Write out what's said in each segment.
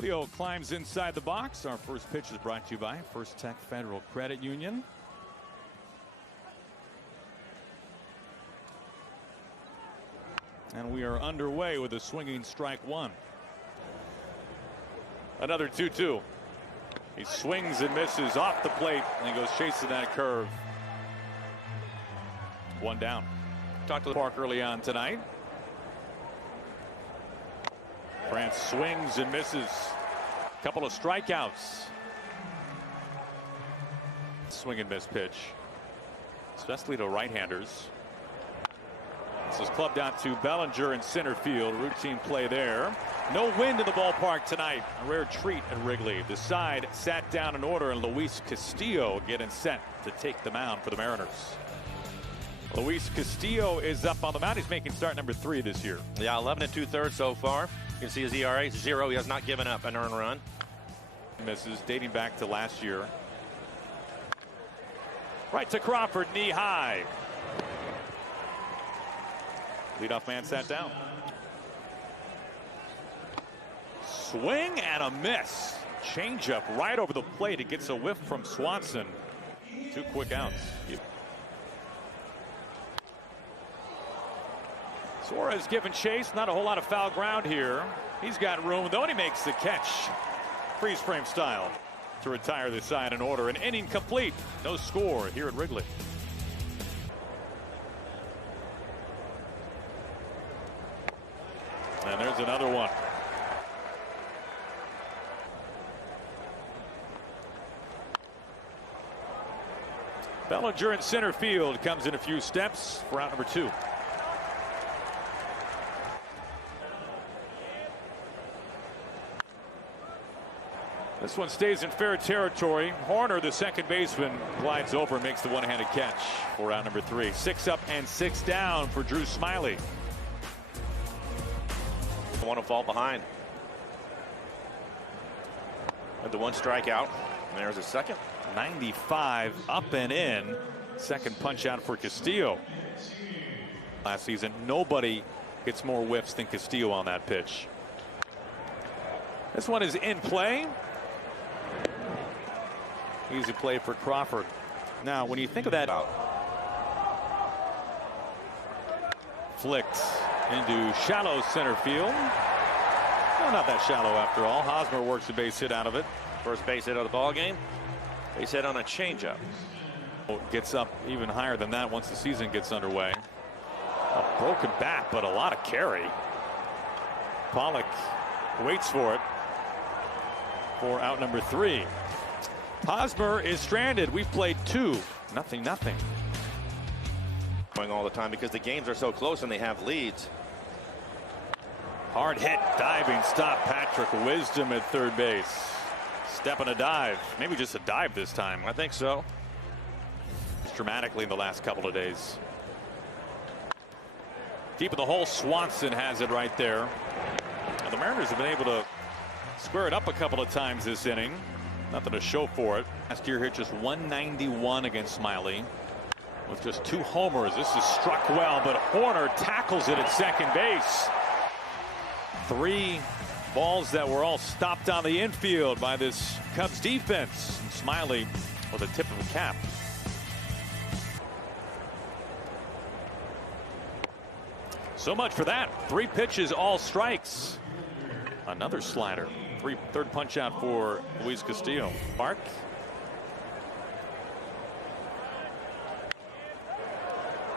Julio climbs inside the box. Our first pitch is brought to you by First Tech Federal Credit Union. And we are underway with a swinging strike one. Another 2-2. He swings and misses off the plate, and he goes chasing that curve. One down. Talked to the park early on tonight. France swings and misses. Couple of strikeouts. Swing and miss pitch, especially to right-handers. This is clubbed out to Bellinger in center field. Routine play there. No wind in the ballpark tonight. A rare treat at Wrigley. The side sat down in order, and Luis Castillo getting set to take the mound for the Mariners. Luis Castillo is up on the mound. He's making start number 3 this year. Yeah, 11 2/3 so far. You can see his ERA is 0. He has not given up an earned run. Misses dating back to last year. Right to Crawford, knee high. Leadoff man sat down. Swing and a miss. Changeup right over the plate. It gets a whiff from Swanson. 2 quick outs. Suarez giving chase. Not a whole lot of foul ground here. He's got room, though, and he makes the catch. Freeze frame style to retire the side in order. An inning complete. No score here at Wrigley. And there's another one. Bellinger in center field comes in a few steps for out number 2. This one stays in fair territory. Horner, the second baseman, glides over and makes the one-handed catch for out number 3. 6 up and 6 down for Drew Smiley. Don't want to fall behind. And the 1 strikeout. And there's a second. 95 up and in. Second punch out for Castillo. Last season, nobody gets more whiffs than Castillo on that pitch. This one is in play. Easy play for Crawford. Now, when you think of that, flicked into shallow center field. Well, not that shallow after all. Hosmer works a base hit out of it. First base hit of the ball game. Base hit on a changeup. Gets up even higher than that once the season gets underway. A broken bat, but a lot of carry. Pollock waits for it for out number 3. Hosmer is stranded. We've played 2. Nothing. Going all the time because the games are so close and they have leads. Hard hit, diving stop. Patrick Wisdom at third base. Step and a dive. Maybe just a dive this time. I think so. Dramatically in the last couple of days. Deep in the hole, Swanson has it right there. And the Mariners have been able to square it up a couple of times this inning. Nothing to show for it. Last year hit just 191 against Smiley with just 2 homers. This is struck well, but Horner tackles it at second base. 3 balls that were all stopped on the infield by this Cubs defense. And Smiley with a tip of the cap. So much for that. 3 pitches, all strikes. Another slider. Third punch out for Luis Castillo. Mark.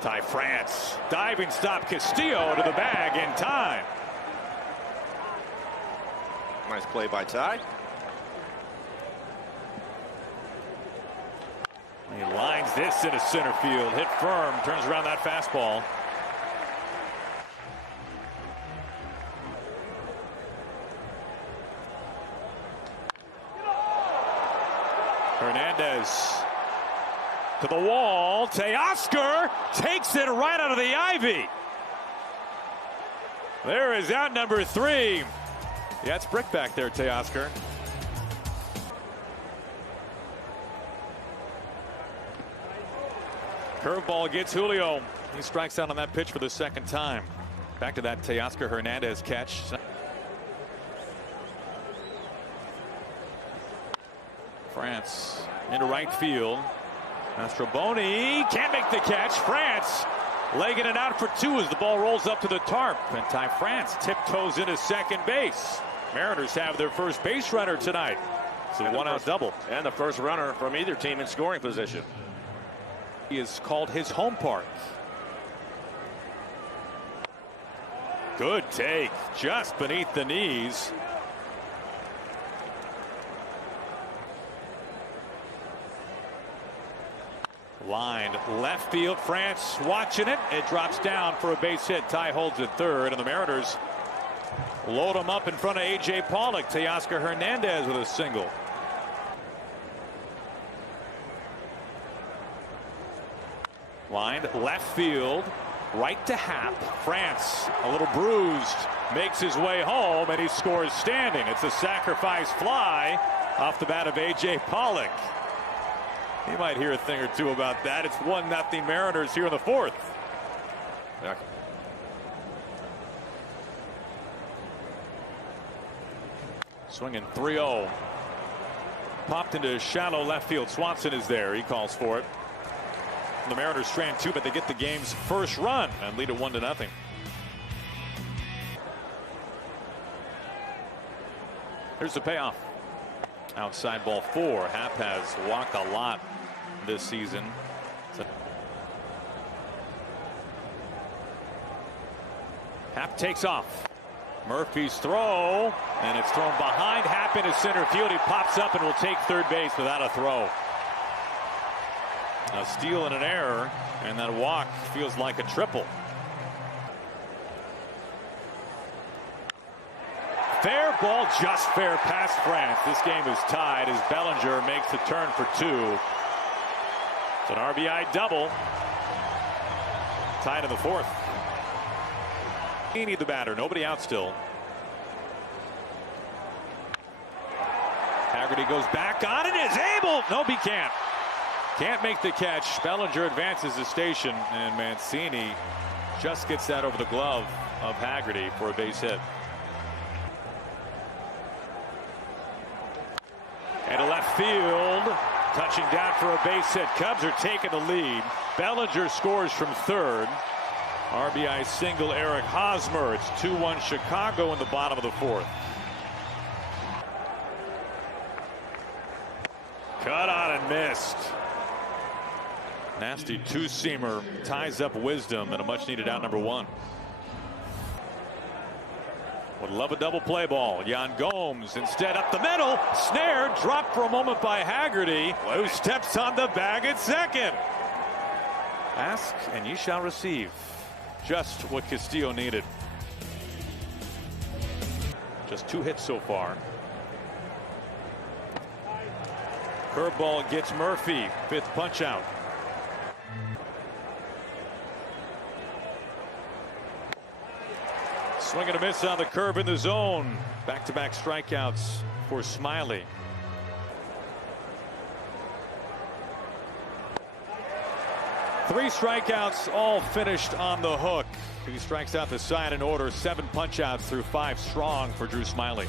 Ty France. Diving stop. Castillo to the bag in time. Nice play by Ty. He lines this into center field. Hit firm. Turns around that fastball. Hernandez to the wall. Teoscar takes it right out of the ivy. There is out number 3. Yeah, it's brick back there, Teoscar. Curveball gets Julio. He strikes out on that pitch for the second time. Back to that Teoscar Hernandez catch. France into right field. Mastroboni can't make the catch. France legging it out for two as the ball rolls up to the tarp. And Ty France tiptoes into second base. Mariners have their first base runner tonight. It's a one-out double. And the first runner from either team in scoring position. He is called his home park. Good take, just beneath the knees. Lined left field. France watching it. It drops down for a base hit. Ty holds it third, and the Mariners load him up in front of A.J. Pollock. Teoscar Hernandez with a single. Lined left field. Right to Happ. France, a little bruised, makes his way home, and he scores standing. It's a sacrifice fly off the bat of A.J. Pollock. He might hear a thing or two about that. It's 1-0 Mariners here in the fourth. Yeah. Swinging 3-0. Popped into shallow left field. Swanson is there. He calls for it. The Mariners strand two, but they get the game's first run and lead it 1-0. Here's the payoff. Outside ball 4. Happ has walked a lot this season. Happ takes off. Murphy's throw, and it's thrown behind Happ into center field. He pops up and will take third base without a throw. A steal and an error, and that walk feels like a triple. Fair ball, just fair past France. This game is tied as Bellinger makes the turn for two. It's an RBI double. Tied in the fourth. Heaney the batter, nobody out still. Haggerty goes back on it, is able. Nope, he can't. Can't make the catch. Bellinger advances the station, and Mancini just gets that over the glove of Haggerty for a base hit. And to left field, touching down for a base hit. Cubs are taking the lead. Bellinger scores from third. RBI single Eric Hosmer. It's 2-1 Chicago in the bottom of the fourth. Cut on and missed. Nasty two-seamer ties up Wisdom and a much-needed out number one. Would love a double play ball. Yan Gomes instead up the middle. Snared, dropped for a moment by Haggerty, who steps on the bag at second. Ask and ye shall receive. Just what Castillo needed. Just 2 hits so far. Curveball gets Murphy. 5th punch out. Swing and a miss on the curve in the zone. Back-to-back strikeouts for Smiley. Three strikeouts, all finished on the hook. 2 strikes out the side in order. 7 punch-outs through 5 strong for Drew Smiley.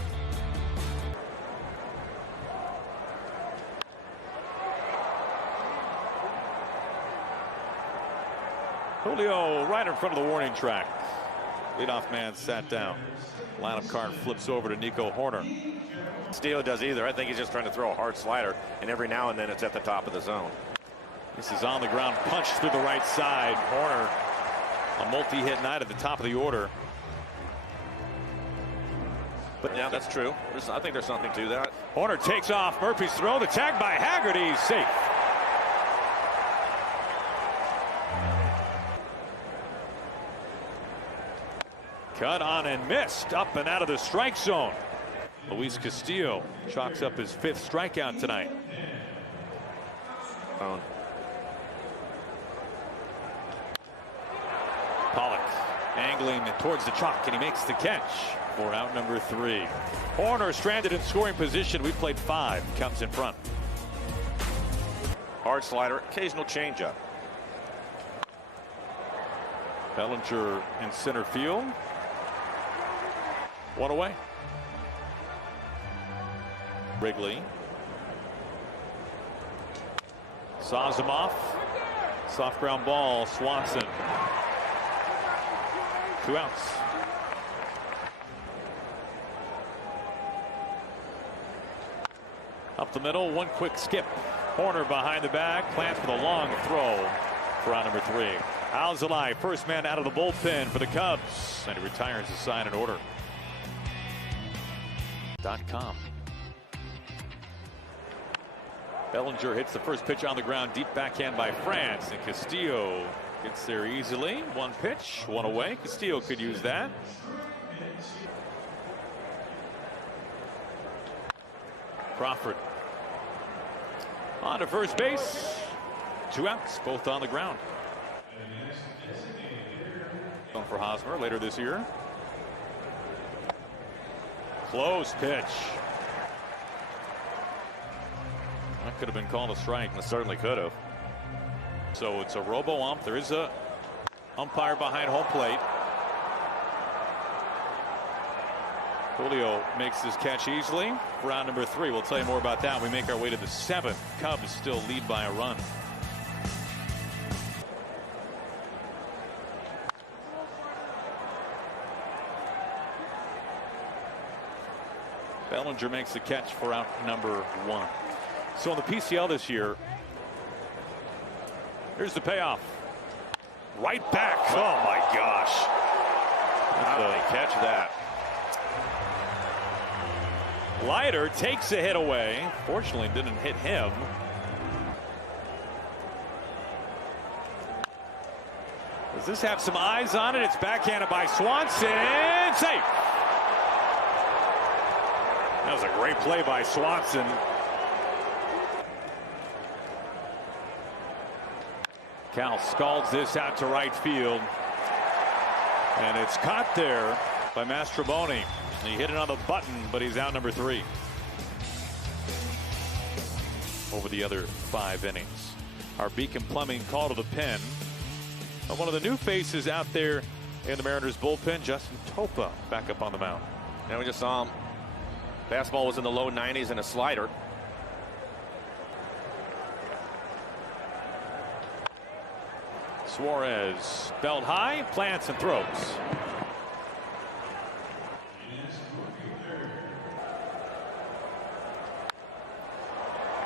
Julio right in front of the warning track. Leadoff man sat down. Lineup card flips over to Nico Hoerner. Castillo does either. I think he's just trying to throw a hard slider, and every now and then it's at the top of the zone. This is on the ground, punched through the right side. Hoerner, a multi-hit night at the top of the order. But yeah, that's true. I think there's something to that. Hoerner takes off. Murphy's throw. The tag by Haggerty. Safe. Cut on and missed. Up and out of the strike zone. Luis Castillo chalks up his 5th strikeout tonight. Pollock angling towards the chalk, and he makes the catch for out number 3. Hoerner stranded in scoring position. We played 5. Cubs in front. Hard slider, occasional changeup. Bellinger in center field. 1 away. Wrigley. Saws him off. Soft ground ball. Swanson. 2 outs. Up the middle, one quick skip. Horner behind the bag, plants with a long throw for out number 3. Alzolay, first man out of the bullpen for the Cubs, and he retires the sign and order. .com. Bellinger hits the first pitch on the ground, deep backhand by France, and Castillo gets there easily. One pitch, one away. Castillo could use that. Crawford on to first base. 2 outs, both on the ground. Going for Hosmer later this year. Close pitch. That could have been called a strike. It certainly could have. So it's a robo-ump. There is a umpire behind home plate. Julio makes his catch easily. Round number 3. We'll tell you more about that when we make our way to the 7th. Cubs still lead by a run. Bellinger makes the catch for out number 1. So in the PCL this year, here's the payoff. Right back. Oh my gosh. How did they catch that? Leiter takes a hit away. Fortunately, didn't hit him. Does this have some eyes on it? It's backhanded by Swanson. Safe. That was a great play by Swanson. Cal scalds this out to right field. And it's caught there by Mastroboni. He hit it on the button, but he's out number 3. Over the other 5 innings. Our Beacon Plumbing call to the pen. One of the new faces out there in the Mariners bullpen, Justin Topa, back up on the mound. Now we just saw him. Fastball was in the low 90s and a slider. Suarez belt high, plants and throws.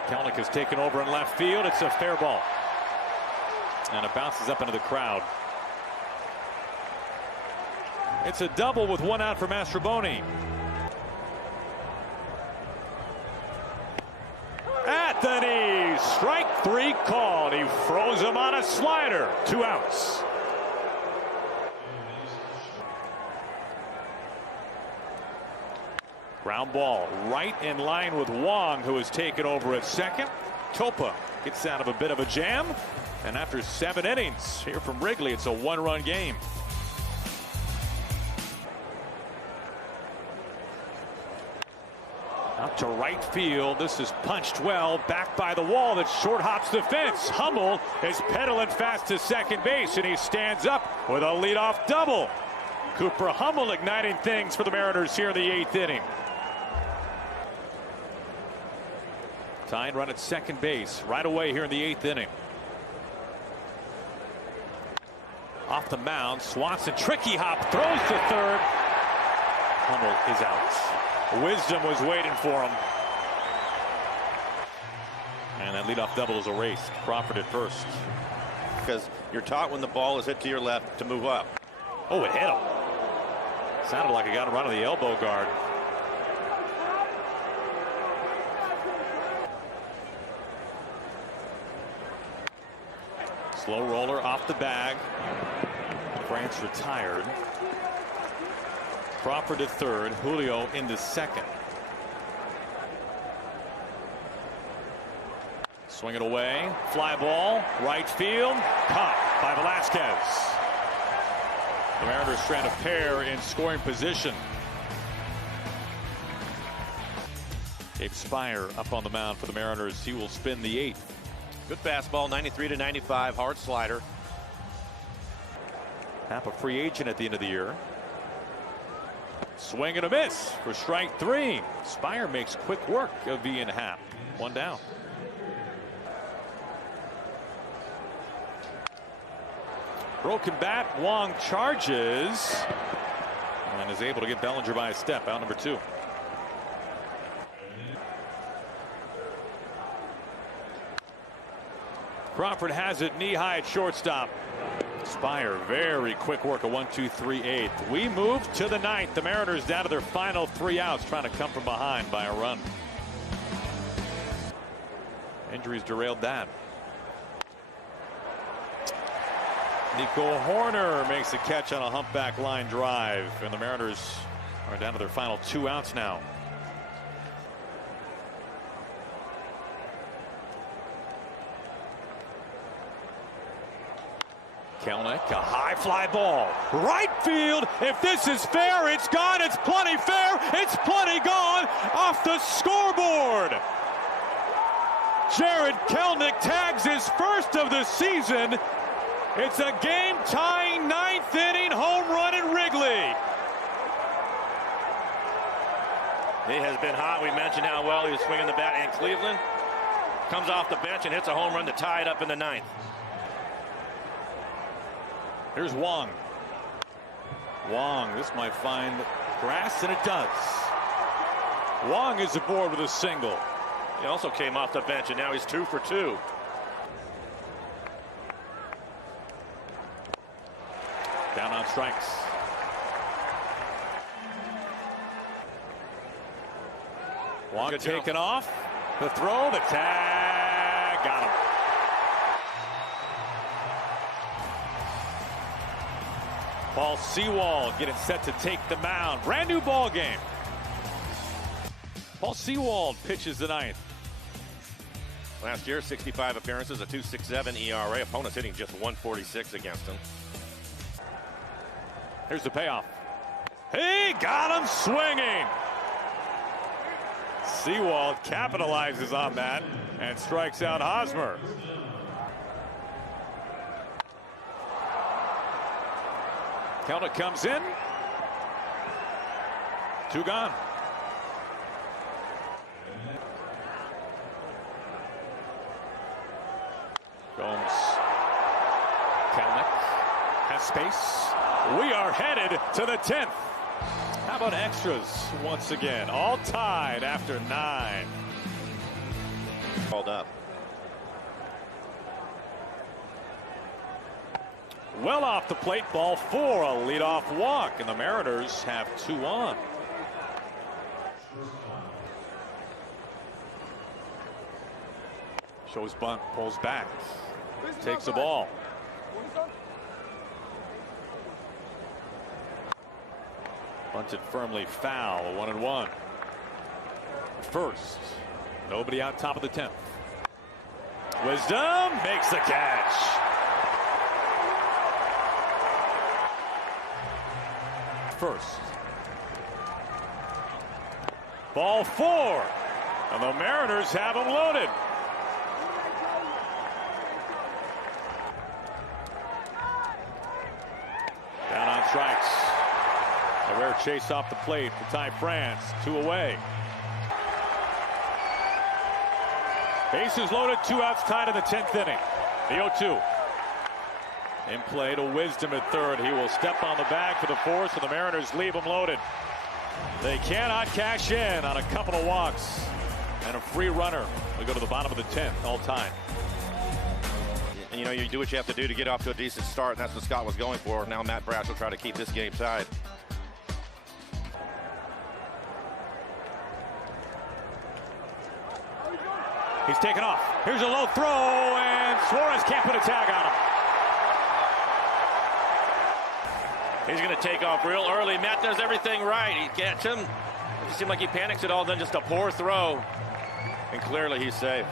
Kelenic has taken over in left field. It's a fair ball. And it bounces up into the crowd. It's a double with 1 out for Mastroboni. At the knees, strike 3 called. He froze him on a slider. 2 outs. Ground ball right in line with Wong, who has taken over at second. Topa gets out of a bit of a jam. And after 7 innings here from Wrigley, it's a 1-run game. Out to right field. This is punched well. Back by the wall that short hops the fence. Hummel is pedaling fast to second base, and he stands up with a leadoff double. Cooper Hummel igniting things for the Mariners here in the 8th inning. Tying run at second base right away here in the 8th inning. Off the mound, Swanson, tricky hop, throws to third. Hummel is out. Wisdom was waiting for him. And that leadoff double is erased. Crawford at first. Because you're taught when the ball is hit to your left to move up. Oh, it hit him. Sounded like it got him right on the elbow guard. Slow roller off the bag. France retired. Crawford at third. Julio into second. Swing it away. Fly ball. Right field. Caught by Velasquez. The Mariners strand a pair in scoring position. Gabe Speier up on the mound for the Mariners. He will spin the 8th. Good fastball, 93 to 95, hard slider. Happ a free agent at the end of the year. Swing and a miss for strike 3. Speier makes quick work of Ian Happ. 1 down. Broken bat. Wong charges and is able to get Bellinger by a step. Out number 2. Crawford has it knee high at shortstop. Speier, very quick work, a 1-2-3-8. We move to the 9th. The Mariners down to their final 3 outs, trying to come from behind by a run. Injuries derailed that. Nico Hoerner makes a catch on a humpback line drive, and the Mariners are down to their final 2 outs now. Kelenic, a high fly ball. Right field. If this is fair, it's gone. It's plenty fair. It's plenty gone. Off the scoreboard. Jared Kelenic tags his first of the season. It's a game-tying 9th inning home run in Wrigley. He has been hot. We mentioned how well he was swinging the bat in Cleveland. Comes off the bench and hits a home run to tie it up in the 9th. Here's Wong. Wong, this might find grass, and it does. Wong is aboard with a single. He also came off the bench, and now he's 2 for 2. Down on strikes. Wong taken off. The throw, the tag, got him. Paul Sewald getting set to take the mound. Brand new ball game. Paul Sewald pitches the 9th. Last year, 65 appearances, a 2.67 ERA. Opponents hitting just 146 against him. Here's the payoff. He got him swinging. Sewald capitalizes on that and strikes out Hosmer. Kelenic comes in. 2 gone. Gomes. Kelenic has space. We are headed to the 10th. How about extras once again? All tied after 9. Called up. Well off the plate, ball 4, a leadoff walk, and the Mariners have 2 on. Shows bunt, pulls back, takes the ball. Bunted firmly foul, 1-1. First, nobody out, top of the 10th. Wisdom makes the catch. First. Ball 4. And the Mariners have him loaded. Down on strikes. A rare chase off the plate for Ty France. 2 away. Bases loaded, 2 outs, tied in the 10th inning. The 0-2. In play to Wisdom at third. He will step on the bag for the 4th, so the Mariners leave him loaded. They cannot cash in on a couple of walks and a free runner. We go to the bottom of the 10th, all time. And you know, you do what you have to do to get off to a decent start, and that's what Scott was going for. Now Matt Brash will try to keep this game tied. He's taken off. Here's a low throw, and Suarez can't put a tag on him. He's going to take off real early. Matt does everything right. He gets him. It doesn't seem like he panics at all. Then just a poor throw. And clearly he's safe.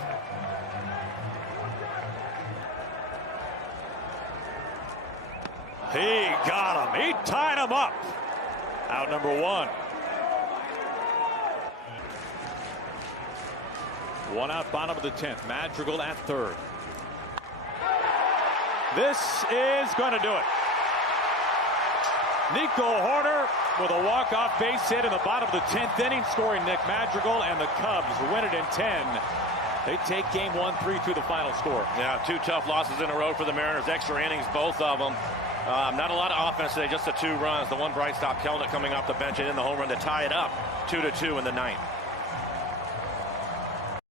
He got him. He tied him up. Out number 1. 1 out, bottom of the 10th. Madrigal at third. This is going to do it. Nico Hoerner with a walk-off base hit in the bottom of the 10th inning, scoring Nick Madrigal, and the Cubs win it in 10. They take game 1-3 to the final score. Yeah, 2 tough losses in a row for the Mariners. Extra innings, both of them. Not a lot of offense today, just the 2 runs. The one bright stop, Kelenic coming off the bench and in the home run to tie it up 2-2 in the 9th.